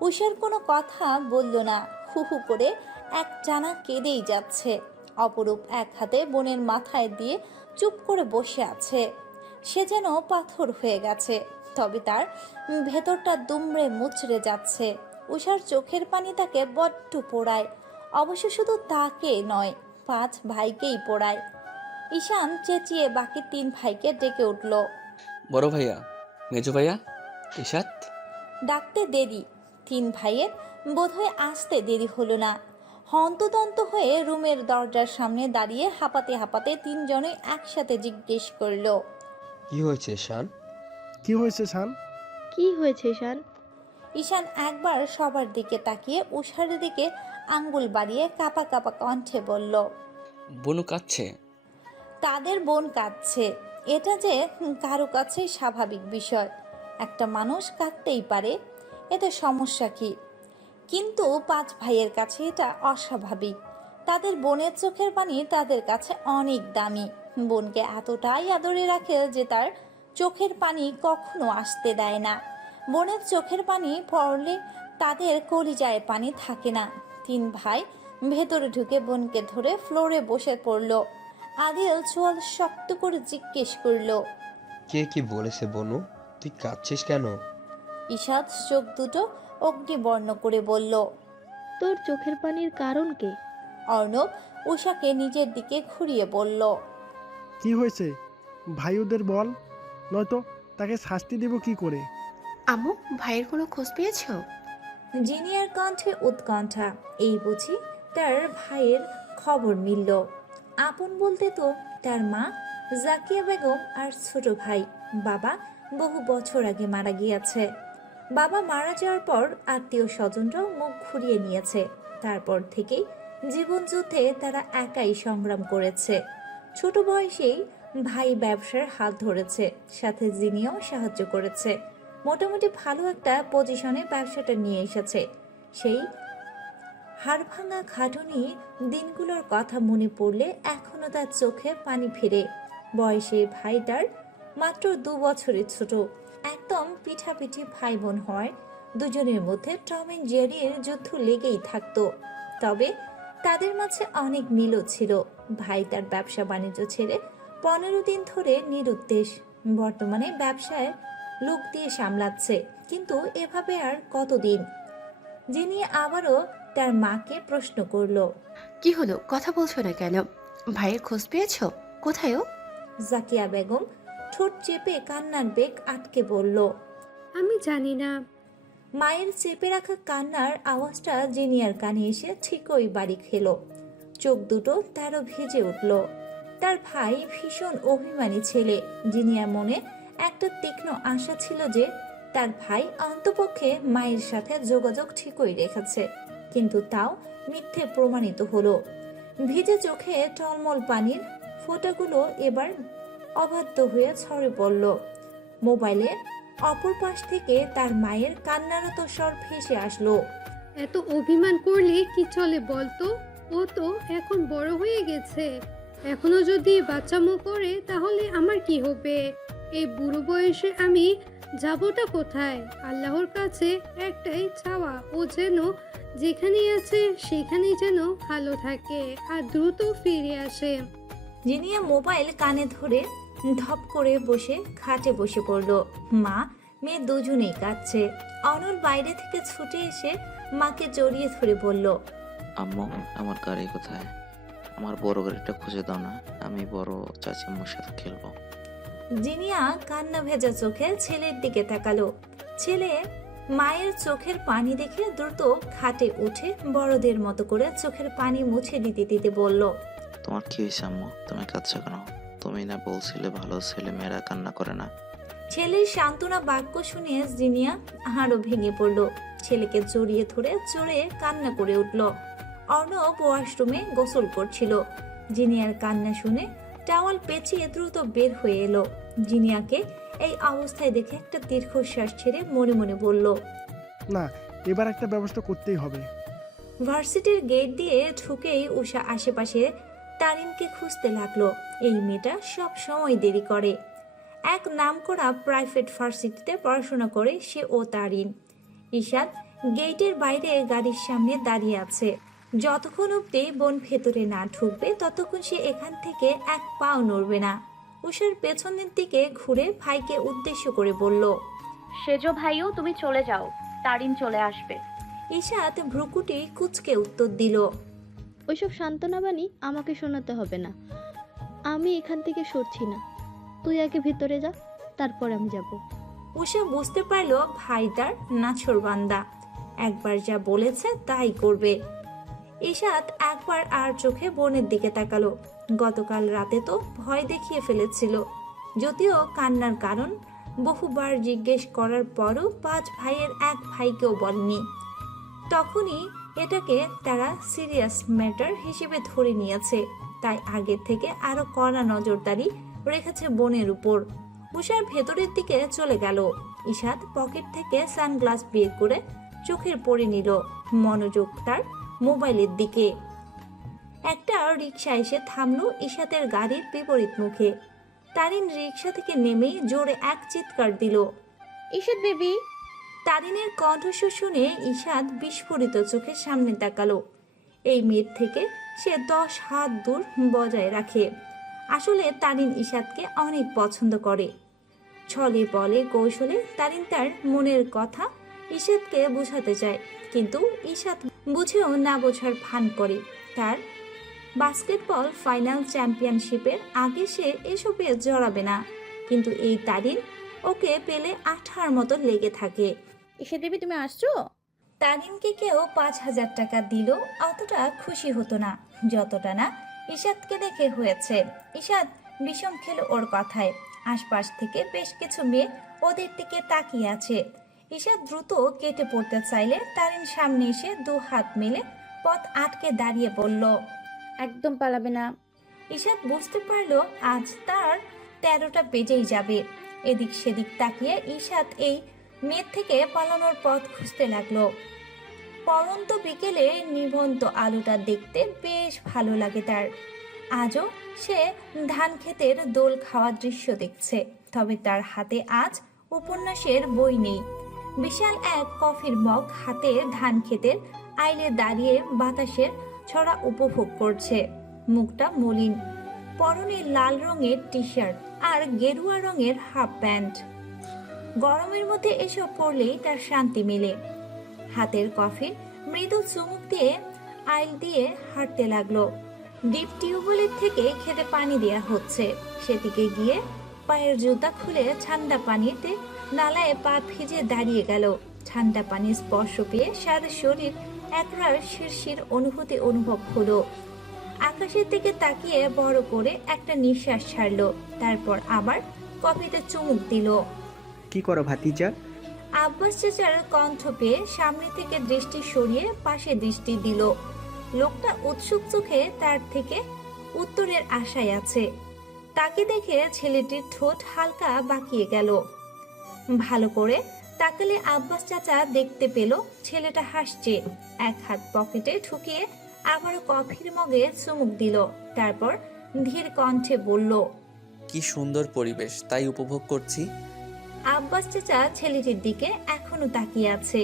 উষার কোনো কথা বলল না। হু হু করে এক টানা কেঁদেই যাচ্ছে। অপরূপ এক হাতে বোনের মাথায় দিয়ে চুপ করে বসে আছে। সে যেন পাথর হয়ে গেছে তবে তার ভেতরটা দুমড়ে মুচড়ে যাচ্ছে। উষার চোখের পানি তাকে বড্ড পোড়ায়। অবশ্য শুধু তাকে নয় পাঁচ ভাইকেই পোড়ায়। ঈশান চেঁচিয়ে বাকি তিন ভাইকে ডেকে উঠল। বড় ভাইয়া মেজো ভাইয়া ইশাত ডাকতে দেরি। তিন ভাইয়ের বোধহয় আসতে দেরি হলো না। হন্তদন্ত হয়ে রুমের দরজার সামনে দাঁড়িয়ে হাঁপাতে হাঁপাতে তিনজনে একসাথে জিজ্ঞেস করল। কি হয়েছে শান কি হয়েছে শান কি হয়েছে শান ঈশান একবার সবার দিকে তাকিয়ে উষার দিকে আঙ্গুল বাড়িয়ে কাপা কাপা কণ্ঠে বলল বনু কাচ্ছে তাদের বোন কাঁদছে। এটা যে কারও কাছে স্বাভাবিক বিষয়। একটা মানুষ কাঁদতেই পারে এতে সমস্যা কি? কিন্তু পাঁচ ভাইয়ের কাছে এটা অস্বাভাবিক। তাদের বোনের চোখের পানি তাদের কাছে অনেক দামি। বোনকে এতটাই আদরে রাখে যে তার চোখের পানি কখনো আসতে দেয় না। বোনের চোখের পানি পড়লে তাদের কলিজায় পানি থাকে না। তিন ভাই ভেতরে ঢুকে বোনকে ধরে ফ্লোরে বসে পড়ল। আদিল চোয়াল শক্ত করে জিজ্ঞেস করল, কে কি বলেছে বনু? তুই কাঁদছিস কেন? ঈশাদ চোখ দুটো অগ্নিবর্ণ করে বলল তোর চোখের পানির কারণ কে? অর্ণব উষাকে নিজের দিকে ঘুরিয়ে বলল কি হয়েছে? ভাইওদের বল? নয়তো তাকে শাস্তি দেব কি করে? আমু ভাইয়ের কোনো খোঁজ পেয়েছ? জিনিয়ার কণ্ঠে উৎকণ্ঠা। এই বুঝি তার ভাইয়ের খবর মিলল। আপন বলতে তো তার মা জাকিয়া বেগম আর ছোট ভাই বাবা বহু বছর আগে মারা গিয়েছে। বাবা মারা যাওয়ার পর আত্মীয় স্বজনরাও মুখ ঘুরিয়ে নিয়েছে। তারপর থেকেই জীবনযুদ্ধে তারা একাই সংগ্রাম করেছে। ছোট বয়সেই ভাই ব্যবসার হাত ধরেছে, সাথে জিনিও সাহায্য করেছে। মোটামুটি ভালো একটা পজিশনে ব্যবসাটা নিয়ে এসেছে। সেই হাড়ভাঙা খাটুনি দিনগুলোর কথা মনে পড়লে এখনও তার চোখে পানি ফিরে। বয়সে ভাইটার মাত্র দু বছরের ছোট। একদম পিঠাপিঠি ভাই বোন হয়। দুজনের মধ্যে টম অ্যান্ড জেরির যুদ্ধ লেগেই থাকতো। তবে তাদের মাঝে অনেক মিলও ছিল। ভাই তার ব্যবসা বাণিজ্য ছেড়ে পনেরো দিন ধরে নিরুদ্দেশ। বর্তমানে ব্যবসায় লোক দিয়ে সামলাচ্ছে কিন্তু এভাবে আর কতদিন? যিনি আবারও তার মাকে প্রশ্ন করল কি হলো? কথা বলছো না কেন? ভাইয়ের খোঁজ পেয়েছ? কোথায় ও? জাকিয়া বেগম ঠোঁট চেপে কান্নার বেগ আটকে বলল আমি জানি না। মায়ের চেপে রাখা কান্নার আওয়াজটা জিনিয়ার কানে এসে ঠিকই বাড়ি খেলো। চোখ দুটো তারও ভিজে উঠল। তার ভাই ভীষণ অভিমানী ছেলে। জিনিয়ার মনে একটা তীক্ষ্ণ আশা ছিল যে তার ভাই অন্তপক্ষে মায়ের সাথে যোগাযোগ ঠিকই রেখেছে কিন্তু তাও মিথ্যে প্রমাণিত হলো। ভিজে চোখে টলমল পানির ফোঁটাগুলো এবার অবাধ্য হয়ে ছড়ে পড়ল। মোবাইলে অপর পাশ থেকে তার মায়ের কান্নারত স্বর ভেসে আসলো। এত অভিমান করলে কি চলে বলতো? ও তো এখন বড় হয়ে গেছে। এখনও যদি বাচ্চা বাচ্চামো করে তাহলে আমার কি হবে? এই বুড়ো বয়সে আমি যাবটা কোথায়? আল্লাহর কাছে একটাই চাওয়া ও যেন যেখানেই আছে সেখানেই যেন ভালো থাকে আর দ্রুত ফিরে আসে। জিনিয়া মোবাইল কানে ধরে ধপ করে বসে খাটে বসে পড়ল। মা মেয়ে দুজনেই কাঁদছে। অনল বাইরে থেকে ছুটে এসে মাকে জড়িয়ে ধরে বলল আম্মু আমার গাড়ি কোথায়? আমার বড় গাড়িটা খুঁজে দাও না আমি বড় চাচিম্মুর সাথে খেলব। জিনিয়া কান্না ভেজা চোখে ছেলের দিকে তাকালো। ছেলে মায়ের চোখের পানি দেখে দ্রুত খাটে উঠে বড়দের মতো করে চোখের পানি মুছে দিতে দিতে বলল তোমার কি হয়েছে আম্মু? তুমি কাঁদছো কেন? তুমি না বলছিলে ভালো ছেলে মেয়েরা কান্না করে না? ছেলের সান্ত্বনা বাক্য শুনে জিনিয়া আরও ভেঙে পড়ল। ছেলেকে জড়িয়ে ধরে জোরে কান্না করে উঠল। অর্ণব ওয়াশরুমে গোসল করছিল। জিনিয়ার কান্না শুনে টাওয়াল পেঁচিয়ে দ্রুত বের হয়ে এলো। জিনিয়াকে এই অবস্থায় দেখে একটা দীর্ঘশ্বাস ছেড়ে মনে মনে বলল না এবার একটা ব্যবস্থা করতেই হবে। ভার্সিটির গেট দিয়ে ঢুকেই উষা আশেপাশে তারিনকে খুঁজতে লাগল। এই মেয়েটা সব সময় দেরি করে। এক নামকরা প্রাইভেট ভার্সিটিতে পড়াশোনা করে সে ও তারিন। ঈশাদ গেটের বাইরে গাড়ির সামনে দাঁড়িয়ে আছে। যতক্ষণ অব্দি বোন ভেতরে না ঢুকবে ততক্ষণ সে এখান থেকে এক পাও নড়বে না। উষার পেছনের দিকে ঘুরে ভাইকে উদ্দেশ্য করে বলল সেজো ভাইও তুমি চলে যাও। তারিন চলে আসবে। ঈশাদ ভ্রুকুটি কুচকে উত্তর দিল ওইসব সান্ত্বনাবাণী আমাকে শোনাতে হবে না। আমি এখান থেকে সরছি না। তুই আগে ভিতরে যা, তারপর আমি যাব। উষা বুঝতে পারল ভাই তার নাছর বান্দা। একবার যা বলেছে তাই করবে। ঈশাদ একবার আর চোখে বোনের দিকে তাকালো। গতকাল রাতে তো ভয় দেখিয়ে ফেলেছিল। যদিও কান্নার কারণ, বহুবার জিজ্ঞেস করার পরও পাঁচ ভাইয়ের এক ভাইকেও বলেনি। তখনই এটাকে তারা সিরিয়াস ম্যাটার হিসেবে ধরে নিয়েছে। তাই আগের থেকে আরও কড়া নজরদারি রেখেছে বোনের উপর। উষার ভেতরের দিকে চলে গেল। ঈশাদ পকেট থেকে সানগ্লাস বের করে চোখের পরে নিল। মনোযোগ তার মোবাইলের দিকে। একটা রিক্সা এসে থামল ঈশাদের গাড়ির বিপরীত মুখে। তারিন রিক্সা থেকে নেমে জোরে এক চিৎকার দিল, ঈশাদ বেবি! তারিনের কণ্ঠস্বর শুনে ঈশাদ বিস্ফোরিত চোখের সামনে তাকালো। এই মেয়ের থেকে সে দশ হাত দূর বজায় রাখে। আসলে তারিন ঈশাদকে অনেক পছন্দ করে। ছলে বলে কৌশলে তারিন তার মনের কথা ঈশাদকে বোঝাতে চায়, কিন্তু ঈশাদ বুঝেও না বোঝার ভান করে। তার বাস্কেটবল ফাইনাল চ্যাম্পিয়নশিপের আগে সে এসবে জড়াবে না, কিন্তু এই তারিন ওকে পেলে আঠার মতো লেগে থাকে। ঈশাদ বেবি তুমি আসছো? তারিনকে কেউ পাঁচ হাজার টাকা দিল অতটা খুশি হতো না। যতটা না ঈশাদকে দেখে হয়েছে। ঈশাদ বিষম খেলো ওর কথায়। আশপাশ থেকে বেশ কিছু মেয়ে ওদের দিকে তাকিয়ে আছে। ঈশাদ দ্রুত কেটে পড়তে চাইলে তারিন সামনে এসে দু হাত মেলে পথ আটকে দাঁড়িয়ে বলল একদম পালাবে না। ঈশাদ বুঝতে পারল আজ তার তেরোটা বেজেই যাবে। এদিক সেদিক তাকিয়ে ঈশাদ এই মেয়ের থেকে পালানোর পথ খুঁজতে লাগল। পরন্ত বিকেলে নিভন্ত আলোটা দেখতে বেশ ভালো লাগে তার। আজও সে ধান ক্ষেতের দোল খাওয়ার দৃশ্য দেখছে, তবে তার হাতে আজ উপন্যাসের বই নেই। বিশাল এক কফির মগ হাতে ধান ক্ষেতের আইলে দাঁড়িয়ে বাতাসের ছড়া উপভোগ করছে। মুখটা মলিন, পরনে লাল রঙের টি শার্ট আর গেরুয়া রঙের হাফ প্যান্ট। গরমের মধ্যে এসব পড়লেই তার শান্তি মেলে। হাতের কফির মৃদু চুমুক দিয়ে আইল দিয়ে হাঁটতে লাগল। ডিপ টিউবওয়েলের থেকে খেতে পানি দেয়া হচ্ছে। সেদিকে গিয়ে পায়ের জুতা খুলে ঠান্ডা পানিতে নালায় পা ভিজে দাঁড়িয়ে গেল। ঠান্ডা পানির স্পর্শ পেয়ে সারা শরীর একরার শিরশির অনুভূতি অনুভব হলো। আকাশের দিকে তাকিয়ে বড় করে একটা নিঃশ্বাস ছাড়লো। তারপর আবার কফিতে চুমুক দিল। কি করো ভাতিজা? আব্বাস চেচার কণ্ঠ পেয়ে সামনে থেকে দৃষ্টি সরিয়ে পাশে দৃষ্টি দিল। লোকটা উৎসুক চোখে তার থেকে উত্তরের আশায় আছে। তাকে দেখে ছেলেটির ঠোঁট হালকা বাকিয়ে গেল। ভালো করে তাকালে আব্বাস চাচা দেখতে পেল ছেলেটা হাসছে। এক হাত পকেটে ঢুকিয়ে আবারও কফির মগে চুমুক দিল। তারপর ধীর কণ্ঠে বলল কি সুন্দর পরিবেশ তাই উপভোগ করছি। আব্বাস চাচা ছেলেটির দিকে এখনও তাকিয়ে আছে।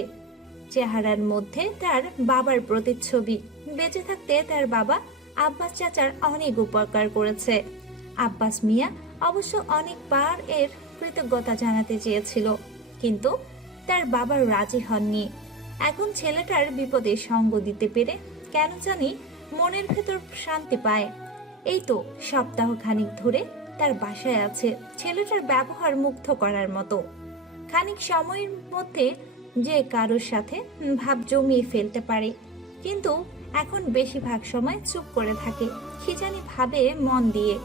চেহারার মধ্যে তার বাবার প্রতিচ্ছবি। বেঁচে থাকতে তার বাবা আব্বাস চাচার অনেক উপকার করেছে। আব্বাস মিয়া অবশ্য অনেকবার এর কৃতজ্ঞতা জানাতে চেয়েছিল, কিন্তু তার বাবার রাজি হননি। এখন ছেলেটার বিপদে সঙ্গ দিতে পেরে কেন জানি মনের ভেতর শান্তি পায়। এই তো সপ্তাহ খানিক ধরে তার বাসায় আছে ছেলেটার ব্যবহার মুগ্ধ করার মতো। খানিক সময়ের মধ্যে যে কারোর সাথে ভাব জমিয়ে ফেলতে পারে, কিন্তু এখন বেশিরভাগ সময় চুপ করে থাকে কি জানি ভাবে মন দিয়ে।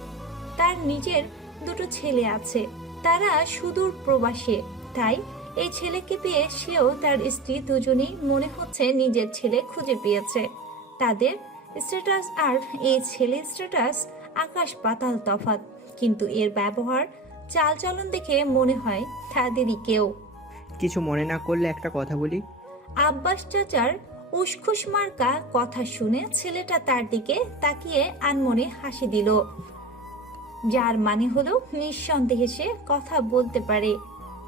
তার নিজের দুটো ছেলে আছে, তারা সুদূর প্রবাসে, তাই এই ছেলেকে পেয়ে সেও তার স্ত্রী দুজনেই মনে হচ্ছে নিজের ছেলে খুঁজে পেয়েছে। তাদের স্ট্যাটাস আর এই ছেলে স্ট্যাটাস আকাশ পাতাল তফাৎ। কিন্তু এর ব্যবহার চালচলন দেখে মনে হয় তাদেরই কেউ। কিছু মনে না করলে একটা কথা বলি? আব্বাস চাচার উসখুস মার্কা কথা শুনে ছেলেটা তার দিকে তাকিয়ে আনমনে হাসি দিল। যার মানে হলো নিঃসন্দেহে সে কথা বলতে পারে।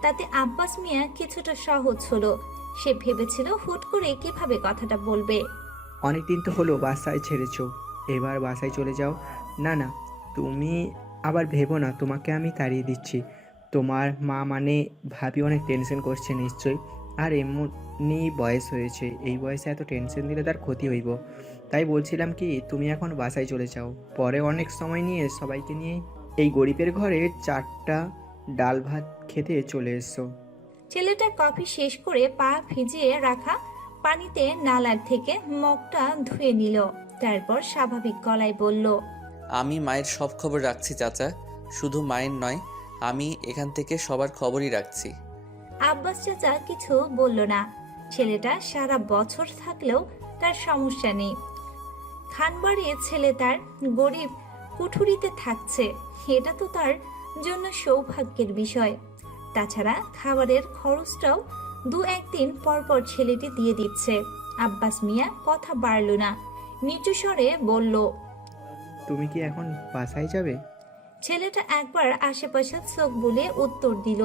তাতে আব্বাস মিয়া কিছুটা সহজ হলো। সে ভেবেছিল হুট করে কীভাবে কথাটা বলবে। অনেক দিন তো হলো বাসায় ছেড়েছো। এবার বাসায় চলে যাও। না না তুমি আবার ভেবো না, তোমাকে আমি তাড়িয়ে দিচ্ছি। তোমার মা মানে ভাবি অনেক টেনশন করছে নিশ্চয়ই। আর এমনি বয়স হয়েছে, এই বয়সে এত টেনশন দিলে তার ক্ষতি হইব। তাই বলছিলাম কি, তুমি এখন বাসায় চলে যাও। পরে অনেক সময় নিয়ে সবাইকে নিয়ে এই গরিবের ঘরে চারটা ডাল ভাত খেতে চলে এসো। ছেলেটা কফি শেষ করে পা ভিজিয়ে রাখা পানিতে নালার থেকে মগটা ধুয়ে নিল। তারপর স্বাভাবিক গলায় বলল আমি মায়ের সব খবর রাখছি, চাচা। শুধু মায়ের নয়, আমি এখান থেকে সবার খবরই রাখছি। আব্বাস চাচা কিছু বলল না। ছেলেটা সারা বছর থাকলেও তার সমস্যা নেই। খানবাড়ির ছেলে তার গরিব কুঠুরিতে থাকছে। এটা তো তার জন্য সৌভাগ্যের বিষয়। তাছাড়া খাবারের খরচটাও দু একদিন পরপর ছেলেটি দিয়ে দিচ্ছে। আব্বাস মিয়া কথা বাড়ল না। নিচু স্বরে বলল তুমি কি এখন বাসায় যাবে? ছেলেটা একবার আশেপাশে চোখ বুলে উত্তর দিল।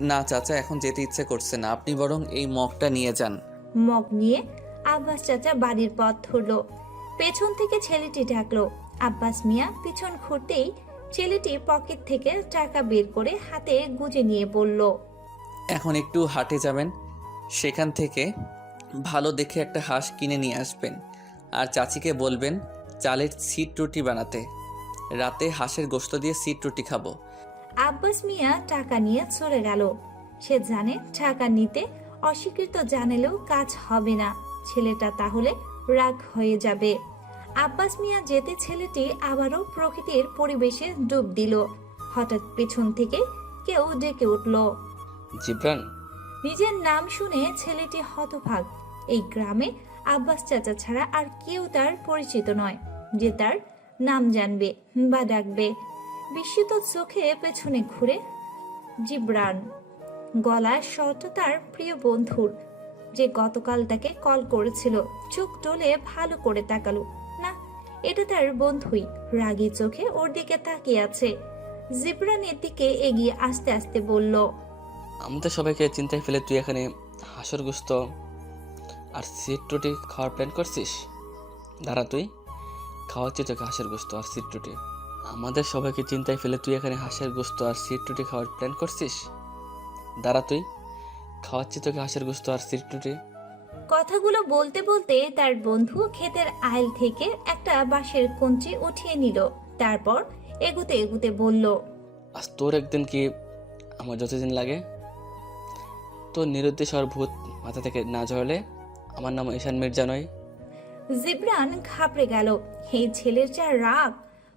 না চাচা এখন যেতে ইচ্ছে করছে না। আপনি বরং এই মগটা নিয়ে যান। মগ নিয়ে আব্বাস চাচা বাড়ির পথ ধরল। পেছন থেকে ছেলেটি ডাকলো। আব্বাস মিয়া পিছন ঘুরতেই ছেলেটি পকেট থেকে টাকা বের করে হাতে গুজে নিয়ে বলল এখন একটু হাটে যাবেন। সেখান থেকে ভালো দেখে একটা হাঁস কিনে নিয়ে আসবেন। আর চাচিকে বলবেন চালের সিট রুটি বানাতে। রাতে হাঁসের গোস্ত দিয়ে সিট রুটি খাব। আব্বাস মিয়া টাকা নিয়ে চলে গেল। সে জানে টাকা নিতে অস্বীকৃত জানালেও কাজ হবে না। ছেলেটা তাহলে রাগ হয়ে যাবে। আব্বাস মিয়া যেতে ছেলেটি আবারও প্রকৃতির পরিবেশে ডুব দিল। হঠাৎ পেছন থেকে কেউ ডেকে উঠল। জিব্রান। নিজের নাম শুনে ছেলেটি হতভাগ। এই গ্রামে আব্বাস চাচা ছাড়া আর কেউ তার পরিচিত নয়। যে তার নাম জানবে বা ডাকবে। বিস্মিত চোখে পেছনে ঘুরে জিব্রান। গলার স্বরটা তার প্রিয় বন্ধুর, যে গতকাল তাকে কল করেছিল। চোখ টলে ভালো করে তাকালো। না, এটা তার বন্ধুই। রাগী চোখে ওর দিকে তাকিয়ে আছে। জিব্রানের দিকে এগিয়ে আস্তে আস্তে বলল, আমাদের সবাইকে চিন্তায় ফেলে তুই এখানে হাঁসের গোস্ত আর সিট রুটি খাওয়ার প্ল্যান করছিস? দাঁড়া তুই। খাওয়াচ্ছি তোকে হাঁসের গোস্ত আর সিট রুটি। আমাদের সবাইকে চিন্তায় ফেলে তুই এখানে হাঁসের গোস্ত আর সিট রুটি খাওয়ার প্ল্যান করছিস? দাঁড়া তুই খাওয়াচ্ছি তোকে হাঁসের গোস্ত আর সিট রুটি। কথাগুলো বলতে বলতে তার বন্ধু ক্ষেতের আইল থেকে একটা বাঁশের কঞ্চি উঠিয়ে নিল। তারপর এগুতে এগুতে বলল আজ তোর একদিন কি আমার যতদিন লাগে? তোর নিরুদ্দেশ আর ভূত মাথা থেকে না ঝরলে আমার নাম ঈশান মির্জা নয়। জিব্রান ঘাবড়ে গেল। এই ছেলের যা রাগ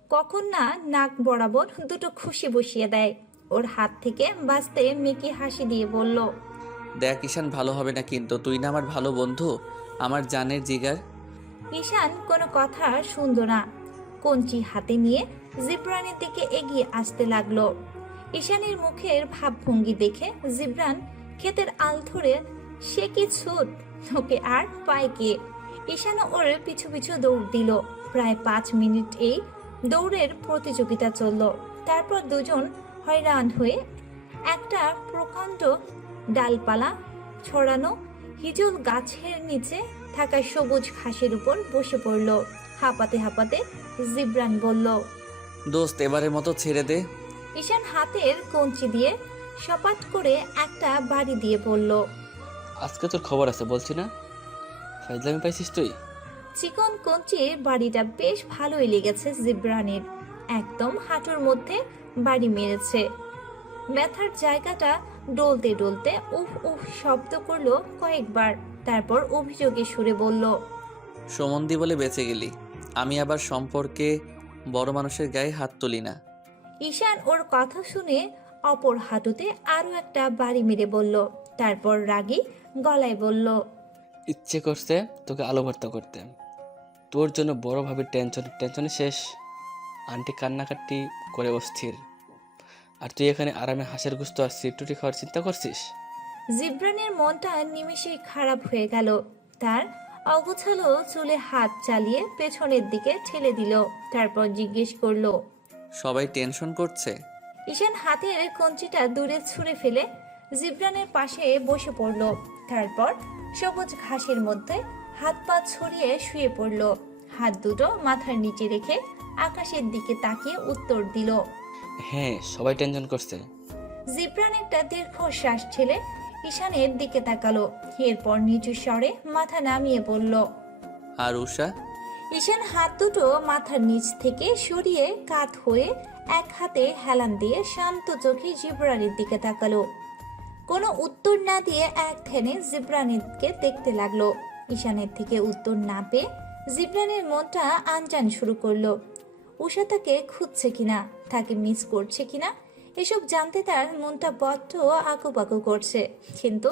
কখন না নাক বরাবর দুটো খুশি বসিয়ে দেয়। ওর হাত থেকে বাঁচতে মিকি হাসি দিয়ে বলল দেখ ঈশান ভালো হবে না কিন্তু। তুই না আমার ভালো বন্ধু আমার জানের জিগার। ঈশান কোনো কথা শুনল না। কঞ্চি হাতে নিয়ে জিব্রানের দিকে এগিয়ে আসতে লাগল। ঈশানের মুখের ভাবভঙ্গি দেখে জিব্রান ক্ষেতের আল ধরে সে কি ছুট? ওকে আর পায় কে? ঈশানও ওর পিছু পিছু দৌড় দিল। প্রায় পাঁচ মিনিট এই দৌড়ের প্রতিযোগিতা চলল। তারপর দুজন হয়রান হয়ে একটা প্রকাণ্ড ডালপালা ছড়ানো হিজল গাছের নিচে থাকা সবুজ ঘাসের উপর বসে পড়ল। হাঁপাতে হাঁপাতে জিব্রান বলল দোস্ত এবারের মতো ছেড়ে দে। ঈশান হাতের কঞ্চি দিয়ে সপাট করে একটা বাড়ি দিয়ে পড়ল। আজকে তোর খবর আছে বলছি না? ফাইজলামি পাইছিস তুই? চিকন কঞ্চির বাড়িটা বেশ ভালোই লেগেছে জিব্রানের। একদম হাঁটুর মধ্যে বাড়ি মেরেছে। ব্যথার জায়গাটা ডলতে ডলতে উফ উফ শব্দ করল কয়েকবার। তারপর অভিযোগে সুরে বলল সমন্দি বলে বেঁচে গেলি। আমি আবার সম্পর্কে বড় মানুষের গায়ে হাত তুলি না। ঈশান ওর কথা শুনে অপর হাঁটুতে আরও একটা বাড়ি মেরে বলল। তারপর রাগী গলায় বলল ইচ্ছে করছে তোকে আলু ভর্তা করতে। তোর জন্য বড় ভাবে টেনশন টেনশনে শেষ। আন্টি কান্নাকাটি করে অস্থির। আর তুই এখানে আরামে হাঁসের গুস্ত আর সিটুটি খাওয়ার চিন্তা করছিস? জিব্রানের মনটা নিমেষেই খারাপ হয়ে গেল। তার অগোছালো চুলে হাত চালিয়ে পেছনের দিকে ঠেলে দিল তারপর জিজ্ঞেস করল সবাই টেনশন করছে? ঈশান হাতের কঞ্চিটা দূরে ছুঁড়ে ফেলে জিব্রানের পাশে বসে পড়ল। তারপর সবুজ ঘাসের মধ্যে হাত পা ছড়িয়ে শুয়ে পড়ল। হাত দুটো মাথার নিচে রেখে আকাশের দিকে তাকিয়ে উত্তর দিল। হ্যাঁ সবাই টেনশন করছে। জিব্রান একটা দীর্ঘ শ্বাস ছেলে ঈশানের দিকে তাকালো। এরপর নিচু স্বরে মাথা নামিয়ে বলল আর উষা ঈশান হাত দুটো মাথার নিচ থেকে সরিয়ে কাত হয়ে এক হাতে হেলান দিয়ে শান্ত চোখে জিব্রানির দিকে তাকালো। কোনো উত্তর না দিয়ে এক ধ্যানে জিব্রানিকে দেখতে লাগল। ঈশানের থেকে উত্তর না পেয়ে জিব্রানের মনটা আনজান শুরু করল। উষা তাকে খুঁজছে কিনা, তাকে মিস করছে কিনা, এসব জানতে তার মনটা বড্ড আঁকুপাকু করছে। কিন্তু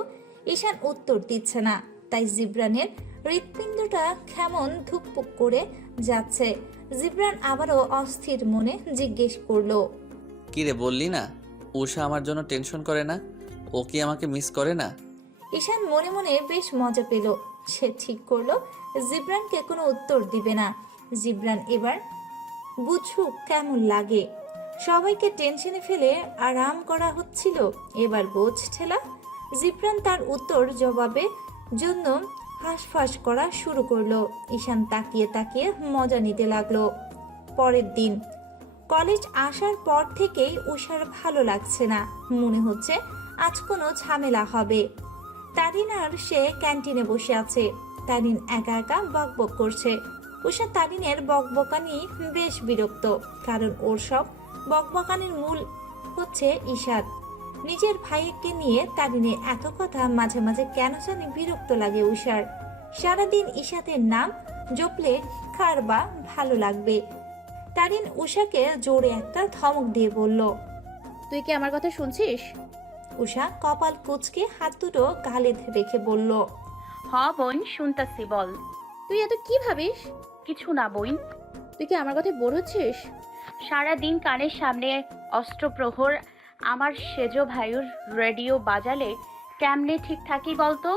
ঈশান উত্তর দিচ্ছে না, তাই জিব্রানের হৃৎপিণ্ডটা কেমন ধুকপুক করে যাচ্ছে। জিব্রান আবারও অস্থির মনে জিজ্ঞেস করল কি রে বললি না? উষা আমার জন্য টেনশন করে না? ও কি আমাকে মিস করে না? ঈশান মনে মনে বেশ মজা পেল। সে ঠিক করল, জিব্রানকে কোনো উত্তর দিবে না। জিব্রান এবার বুঝুক কেমন লাগে। সবাইকে টেনশনে ফেলে আরাম করা হচ্ছিল। এবার বোঝ ঠেলা, জিব্রান তার উত্তর জবাবে জন্য হাঁসফাঁস করা শুরু করল। ঈশান তাকিয়ে তাকিয়ে মজা নিতে লাগল। পরের দিন, কলেজ আসার পর থেকেই উষার ভালো লাগছে না। মনে হচ্ছে আজ কোনো ঝামেলা হবে। তারিন আর সে ক্যান্টিনে বসে আছে। তারিন একা একা বকবক করছে। উষা তারিনের বকবকানি বেশ বিরক্ত, কারণ ওর সব বকবকানির মূল হচ্ছে ঈশাদ নিজের ভাইকে নিয়ে তারিনের এত কথা মাঝে মাঝে কেন জানি বিরক্ত লাগে উষার। সারাদিন ঈশাদের নাম জপলে কার বা ভালো লাগবে? তারিন উষাকে জোরে একটা ধমক দিয়ে বলল, তুই কি আমার কথা শুনছিস? উষা কপাল কুচকে হাত দুটো গালে রেখে বলল হ বোন শুনতাছি বল। তুই এত কি ভাবিস? কিছু না বইন তুই কি আমার কথা বোর হচ্ছিস? সারাদিন কানের সামনে অস্ত্রপ্রহর আমার সেজো ভাইয়ের রেডিও বাজালে কেমনে ঠিক থাকি বলতো?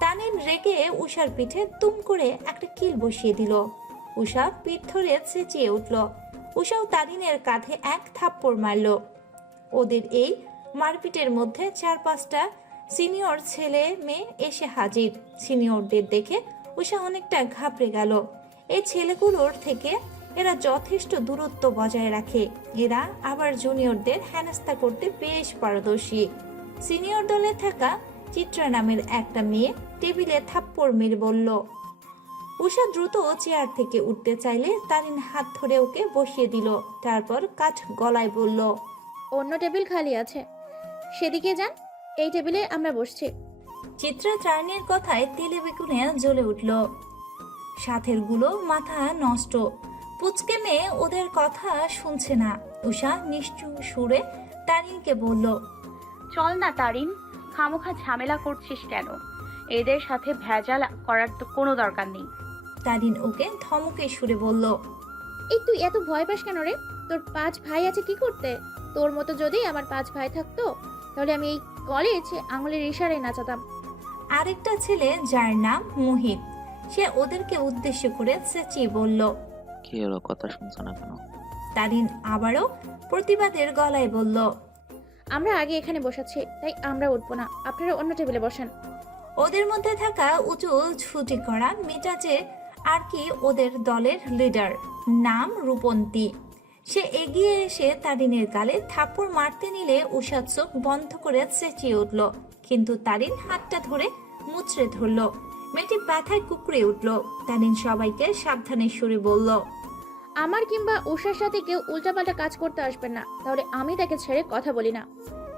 তানিন রেগে উষার পিঠে তুম করে একটা কিল বসিয়ে দিল। উষা পিঠ ধরে চেঁচিয়ে উঠল। উষাও তারিনের কাঁধে এক থাপ্পড় মারল। ওদের এই মারপিটের মধ্যে চার পাঁচটা সিনিয়র ছেলে মেয়ে এসে হাজির। সিনিয়রদের দেখে উষা অনেকটা ঘাবড়ে গেল। এই ছেলেগুলোর থেকে এরা যথেষ্ট দূরত্ব বজায় রাখে। এরা আবার জুনিয়রদের হেনস্থা করতে বেশ পারদর্শী। সিনিয়র দলে থাকা চিত্রা নামের একটা মেয়ে টেবিলে থাপ্পড় মেরে বলল, উষা দ্রুত চেয়ার থেকে উঠতে চাইলে তারিন হাত ধরে ওকে বসিয়ে দিল। তারপর কাঠ গলায় বলল, অন্য টেবিল খালি আছে। সেদিকে যান এই টেবিলে আমরা বসছি। চিত্রা চারণের কথায় তেলে বেগুনে জ্বলে উঠল। সাথেরগুলো মাথা নষ্ট। পুচকে মেয়ে ওদের কথা শুনছে না। উষা নিশ্চুপ সুরে তারিনকে বলল চল না তারিন খামোখা ঝামেলা করছিস কেন? এদের সাথে ভেজাল করার তো কোনো দরকার নেই। তারিন ওকে ধমকে সুরে বলল এই তুই এত ভয় পাস কেন রে? তোর পাঁচ ভাই আছে কি করতে? তোর মতো যদি আমার পাঁচ ভাই থাকতো তাহলে আমি এই কলেজ আঙুলের ইশারায় নাচাতাম। আরেকটা ছেলে যার নাম মোহিত। সে ওদেরকে উদ্দেশ্য করে চেঁচিয়ে বলল কি হলো কথা শুনছো না কেন? তারিন আবারও প্রতিবাদের গলায় বলল আমরা আগে এখানে বসাচ্ছি তাই আমরা উঠবো না। আপনারা অন্য টেবিলে বসেন। ওদের মধ্যে থাকা উঁচু ছুটি করা মেজাজে আর কি ওদের দলের লিডার নাম রূপন্তী। সে এগিয়ে এসে তারিনের গালে থাপ্পড় মারতে নিলে উষা চোখ বন্ধ করে চেঁচিয়ে উঠল। কিন্তু তারিন হাতটা ধরে মুচড়ে ধরল। মেয়েটি ব্যথায় কুকড়ে উঠল। তারিন সবাইকে সাবধানে সুরে বলল আমার কিংবা উষার সাথে কেউ উল্টাপাল্টা কাজ করতে আসবেন না। তাহলে আমি তাকে ছেড়ে কথা বলি না।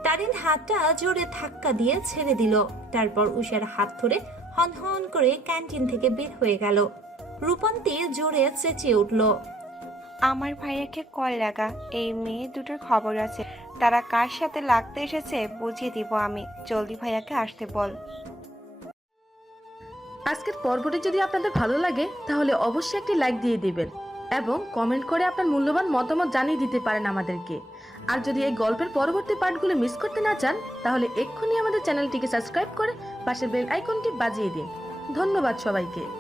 তারিন হাতটা জোরে ধাক্কা দিয়ে ছেড়ে দিল। তারপর উষার হাত ধরে হন হন করে ক্যান্টিন থেকে বের হয়ে গেল। রূপন্তী জোরে চেঁচিয়ে উঠল। আমার ভাইয়াকে কল লাগা। এই মেয়ে দুটোর খবর আছে। তারা কার সাথে লাগতে এসেছে বুঝিয়ে দিব আমি। জলদি ভাইয়াকে আসতে বল। আজকের পর্বটি যদি আপনাদের ভালো লাগে, তাহলে অবশ্যই একটি লাইক দিয়ে দিবেন এবং কমেন্ট করে আপনার মূল্যবান মতামত জানিয়ে দিতে পারেন আমাদেরকে। আর যদি এই গল্পের পরবর্তী পার্টগুলো মিস করতে না চান, তাহলে এক্ষুনি আমাদের চ্যানেলটিকে সাবস্ক্রাইব করে পাশের বেল আইকনটি বাজিয়ে দিন। ধন্যবাদ সবাইকে।